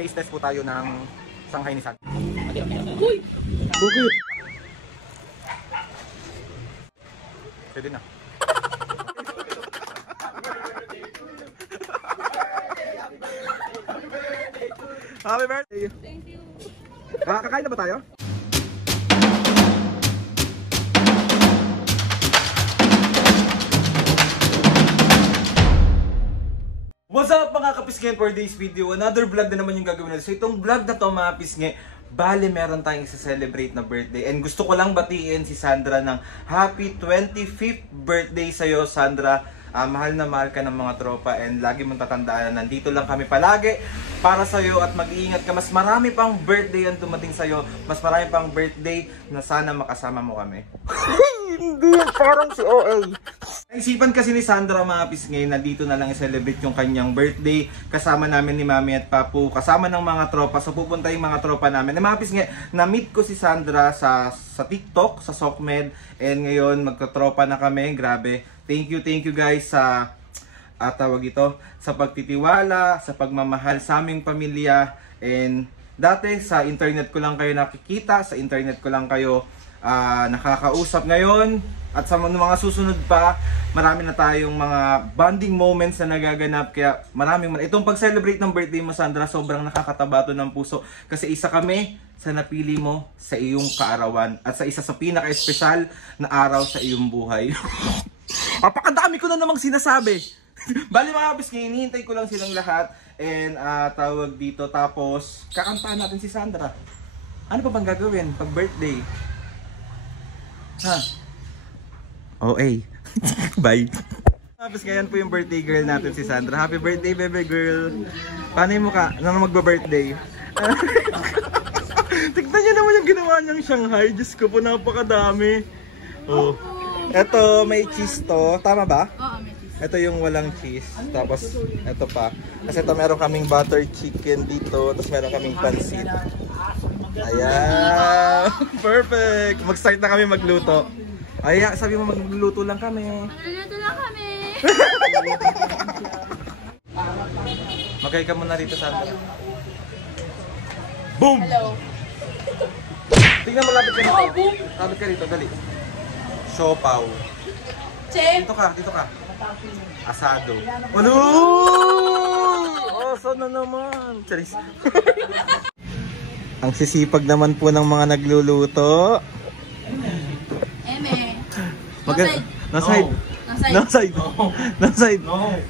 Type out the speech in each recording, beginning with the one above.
Taste test po tayo ng Shanghai ni Sandra. Uy! Bukit! Pwede na. Happy birthday! Thank you! Kakain na ba tayo? What's up mga kapisngen, for this video? Another vlog na naman yung gagawin natin. So itong vlog na to mga pisnge, bale meron tayong isa-celebrate na birthday. And gusto ko lang batiin si Sandra ng happy 25th birthday sa'yo, Sandra. Mahal na mahal ka ng mga tropa and lagi mong tatandaan na nandito lang kami palagi para sa'yo at mag-iingat ka. Mas marami pang birthday ang dumating sa'yo. Mas marami pang birthday na sana makasama mo kami. Hindi, parang si OA. Naisipan kasi ni Sandra mga pisngay na dito na lang i-celebrate yung kanyang birthday. Kasama namin ni Mami at Papu, kasama ng mga tropa. So pupunta yung mga tropa namin. Mga pisngay, na-meet ko si Sandra sa TikTok, sa SOCMED. And ngayon magkatropa na kami. Grabe. Thank you guys sa tawag ito, sa pagtitiwala, sa pagmamahal sa aming pamilya. And dati sa internet ko lang kayo nakikita, sa internet ko lang kayo nakakausap. Ngayon at sa mga susunod pa, marami na tayong mga bonding moments na nagaganap. Kaya itong pag-celebrate ng birthday mo, Sandra, sobrang nakakataba to ng puso. Kasi isa kami sa napili mo sa iyong kaarawan at sa isa sa pinaka-espesyal na araw sa iyong buhay. Apakadami ko na namang sinasabi. Bali mga kapis, hinihintay ko lang silang lahat. And tawag dito, tapos kakantahan natin si Sandra. Ano pa bang gagawin pag birthday? Ha? OA. Bye. Tapos ngayon po yung birthday girl natin si Sandra. Happy birthday, baby girl. Paano yung mukha? Nang magba-birthday? Tignan nyo naman yung ginawa niyang Shanghai. Diyos ko po, napakadami. Oh. Ito, may cheese to. Tama ba? Oo, may cheese. Ito yung walang cheese. Tapos, ito pa. Kasi ito meron kaming butter chicken dito. Tapos meron kaming pansit. Ayan. Perfect. Mag-start na kami magluto. Ayan, sabi mo magluluto lang kami. Magluluto lang kami. Magay ka muna rito, Sandra. Boom! Hello. Tingnan mo, lapit ka Oh, rito. boom! Lapit ka rito, dali. Siopaw. Che. Dito ka. Asado. Ano? Oh, sana naman. Charis. Ang sisipag naman po ng mga nagluluto. Eme. Naside.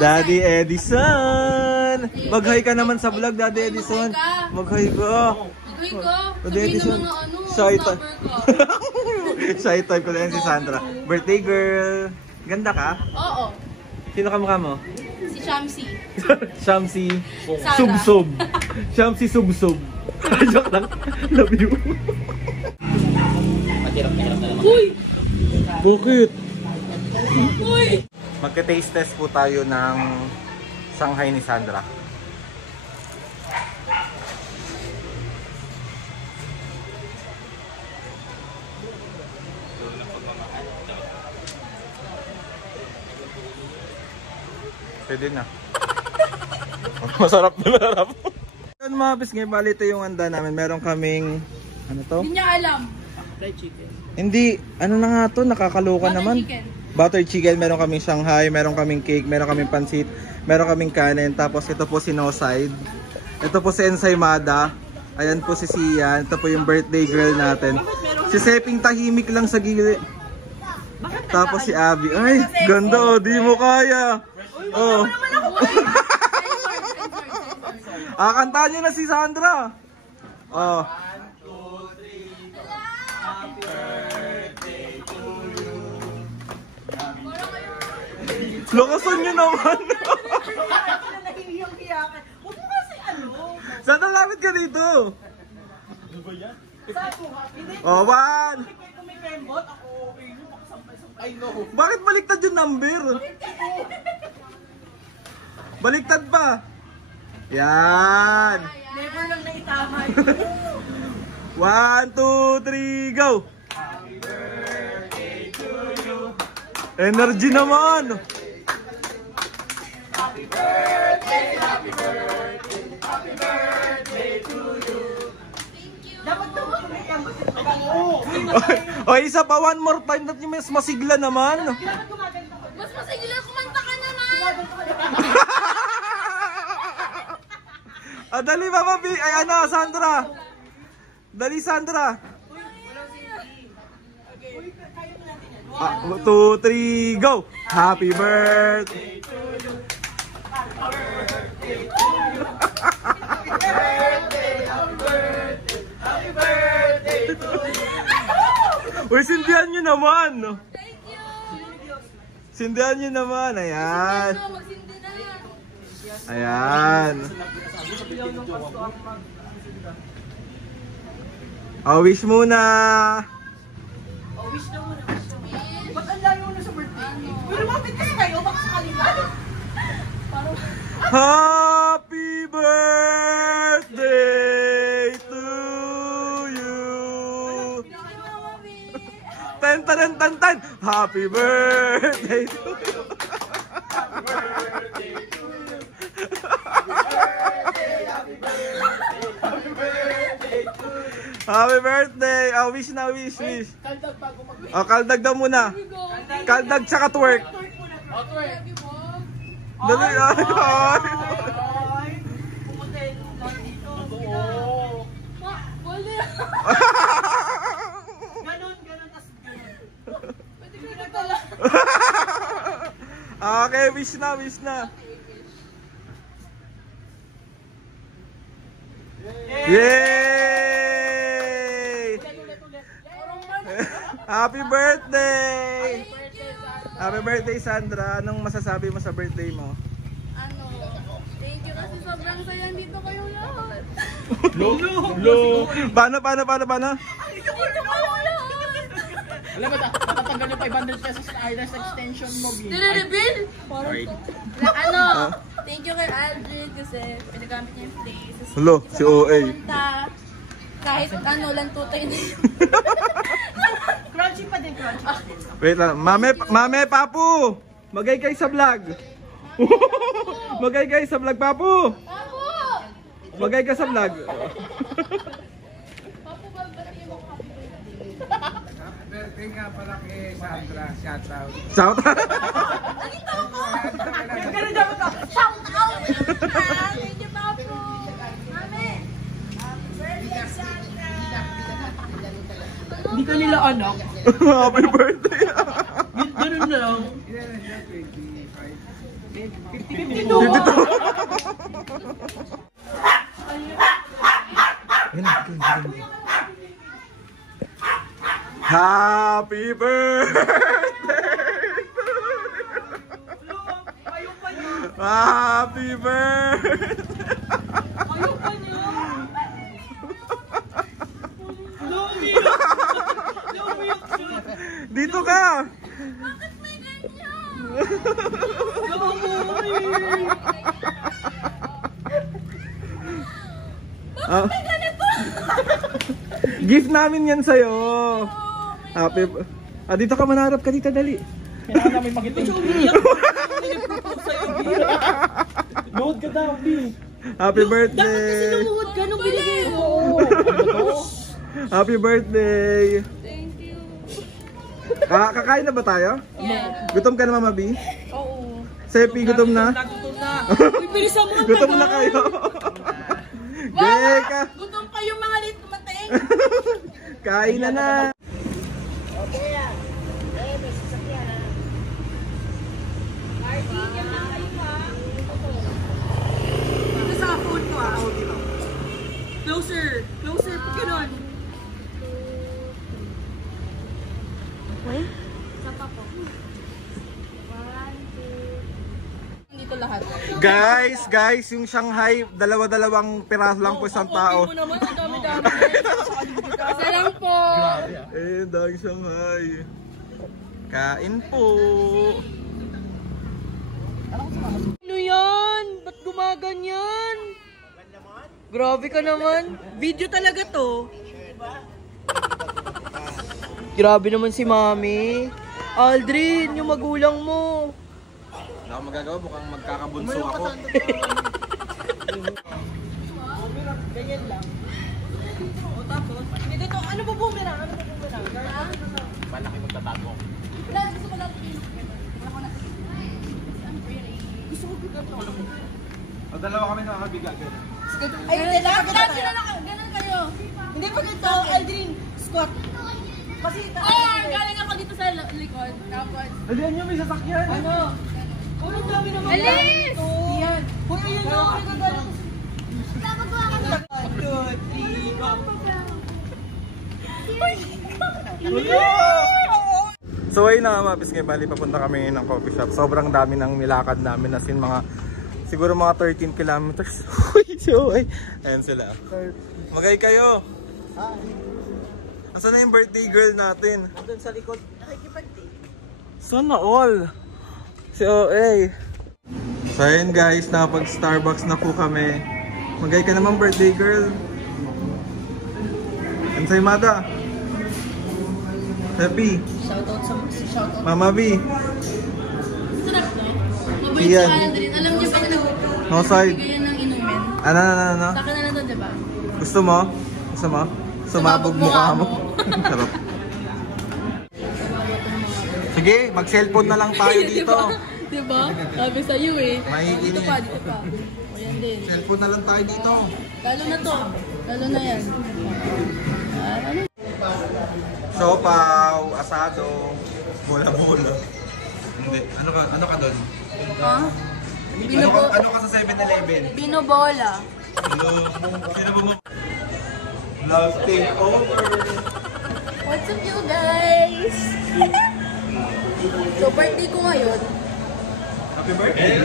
Daddy Edison. Mag-hi ka naman sa vlog, Daddy Edison. Mag-hi ka. Daddy Edison. Shy type. Shy type ko na yan si Sandra. Birthday girl. Ganda ka? Oo. Sino kamukha mo? Si Shamsi. Shamsi Sara. Subsob. Shamsi Subsob. Joke lang. Love you. Uy! Bakit? Uy! Magka-taste test po tayo ng Shanghai ni Sandra. Pwede na. Masarap na masarap. Yun mga pisngay, bali ito yung handa namin. Meron kaming, ano to? Hindi niya alam. Fried chicken. Hindi, ano na nga to, nakakaloka naman. Chicken. Butter chicken, meron kaming Shanghai, meron kaming cake, meron kaming pansit, meron kaming kanin. Tapos ito po si No-Side. Ito po si Ensaymada. Ayan po si Sian. Ito po yung birthday girl natin. Si Seping tahimik lang sa gilid. Tapos si Abby. Ay, ganda oh, di mo kaya. Oh. Kantahan nyo na si Sandra. Oh. 1, 2, 3, go. Happy birthday to you. Lakasan nyo naman. Huwag mo kasi ano. Sandra, lapit ka dito. Ano ba yan? Oh, 1. Kung may pembot, ako okay yun. Makasampay-sampay. I know. Bakit baliktad yung number? Baliktad pa. Yan. Never lang naitama. 1, 2, 3, go. Happy birthday to you. Energy naman. Happy birthday, happy birthday, happy birthday O, isa pa, one more time. That yung mas masigla naman. Mas masigla, kumanta ka naman! Dali, Mama B. Ay, ano, Sandra. Dali, Sandra. 1, 2, 3, go! Happy birthday to you. Happy birthday to you. Happy birthday, happy birthday, happy birthday to you. Uy, sindihan nyo naman. Thank you! Sindihan nyo naman. Ayan. Magsindi na yan. Ayan. Oh, wish muna. Wish na muna. Ba't ang layo na sa birthday? Uy, lumapit kasi kayo. Baka sakaling gano'n. Happy birthday to you. Tan tan tan tan. Happy birthday to you. Happy birthday. Oh, wish na, wish. Kaldag bago mag-wish. Oh, kaldag daw muna. Kaldag tsaka twerk. Dali. Ay. Pumunta lang dito. Oo. Wala. Ganon, tas ganon. Pwede ko na pala. Okay, wish na, wish na. Yay! Happy birthday! Happy birthday, Sandra. Anong masasabi mo sa birthday mo? Ano? Thank you kasi sobrang saya dito kayo lahat. Hello! Paano? Dito kayo lahat. Alam mo, matatanggal yung 500 pesos na iris extension mo, B. Nire-reveal? Ano? Thank you kay Aldrin kasi pinagamit niya yung place. Hello, si OA. Kahit ano lang tutay na yun. Crunchy pa din, crunchy pa din. Wait lang. Mame, Papu! Magay kayo sa vlog. Magay kayo sa vlog, Papu! Papo! Magay ka sa vlog. Papo, babatiin mo happy birthday. Birthday nga pala kay Sandra, shout out. Shout out. Ganun dapat ako. Shout out! Thank you, Papo! Mami! Hindi ka nila anak. Happy birthday. Ganun na lang. Ilan na siya? 52. Happy birthday. Ayaw pa niyo. Happy birthday. Ayaw pa niyo. Lumi. Lumi. Dito ka. Bakit may ganyan? Ah, May ganito! gift namin yan sa'yo. Happy. Dito ka, manarap ka dito, dali. Kailangan namin magiting. Load ka daw, B. Happy Dapat kasi birthday. lumuhod ka nung binigay mo. Happy birthday. Thank you. Kakain na ba tayo? Yeah. Gutom ka na, Mama B? Oo. Sepi, gutom na? Nagutom na. Bilisan mo. Gutom na kayo. Geka. Gutom pa yung mga lit kumating. Kain na na. Ito sa phone ko ah. Closer. Closer. Pag ganun. Dito lahat. Guys, yung Shanghai, dalawa-dalawang piraso lang po isang tao. Mo naman, ang dami-dami. Isa lang po. Eh, dahil Shanghai. Kain po. Ano yan? Ba't gumaganyan? Grabe ka naman. Video talaga to. Grabe naman si Mami. Aldrin, yung magulang mo. Wala akong magagawa, mukhang magkakabunso ako. Ganyan lang. O tapos, dito, ano ba boomerang? Ano ba boomerang? Malaki magtatago. Wala, gusto ko lang. Gusto ko bigyan to. O, dalawa kami nakakabiga. Ay, hindi na. Ganun kayo. Hindi pa ganito, Aldrin. Squat. Kasi Galing ako dito sa likod. Tapos, Dalihan nyo, may sasakyan. ano? Uy, ang dami naman. alis! Yan. Uy, ayun yung nagagalit. 1, 2, 3, go. So ayun na nga mga pisngay, bali papunta kami ng coffee shop. Sobrang dami ng nilakad namin, as in siguro mga 13 kilometers. Uy, so ayun sila. Magay kayo. Asan na yung birthday girl natin? Doon sa likod. Sana all. Si OA. So ayun guys, nakapag Starbucks na po kami. Magay ka naman birthday girl. Ansay Mada. Happy. shoutout. Mama B. Sarap to. Mabait Iyan. si Aldrin. Alam niyo pag No side. nagbibigay ng inumin. Ano? Sa akin na lang to, diba? Gusto mo? Gusto mo? Sumabog mukha mo. Sarap. Sige, mag-cellphone na lang tayo dito. Diba? Sabi sa'yo eh. Mahihinig. Dito pa. O yan din. Cellphone na lang tayo dito. Lalo na to. Lalo na yan. Ano? Siopaw, asado, bola-bola. Hindi. Ano ka doon? Ha? Ano ka sa 7-Eleven? Binobola. Sino ba mo? Love takeover. What's up you guys? So birthday ko ngayon. Happy birthday.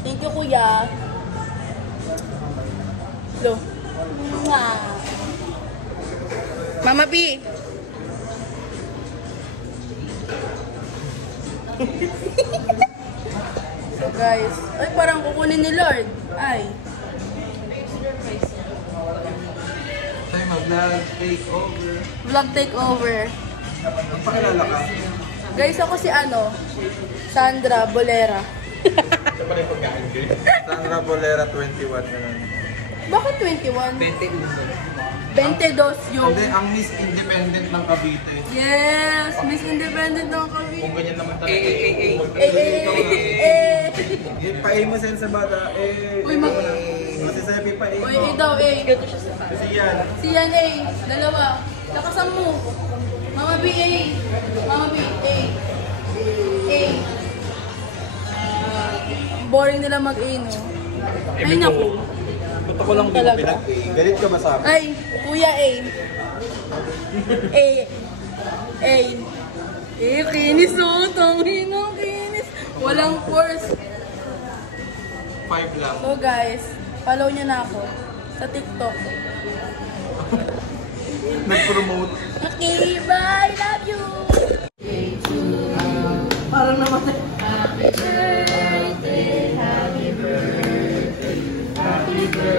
Thank you kuya. Lo. Mwah. Mama B. So guys, ay parang kukunin ni Lord. Ay. Tayo mag-vlog takeover. Vlog takeover. Ang pakilala ka? Guys, ako si Sandra Bolera. Sandra Bolera 21 ka na. Bakit 21? 22 yung. Hindi, ang Miss Independent ng Cavite. Yes, Miss Independent ng Cavite. Kung ganyan naman talaga. Pa-A mo sen sa bata. Uy, Masisabi pa A mo. Uy, daw Kasi yan. Si Yan A. Dalawa. Lakasan mo. Mama B, A. Mama B, A. A. Boring nila mag-A, no? Ay, naku. Ba't ako lang Talaga. pinag-A? Galit ka ba sa akin? Ay, Kuya A. A. A. Kinis oh. Tanginang kinis. Walang force. 5 lang. So guys, follow nyo na ako sa TikTok. Nag-promote. Okay, bye! Love you! Parang naman. Happy birthday, happy birthday, happy birthday.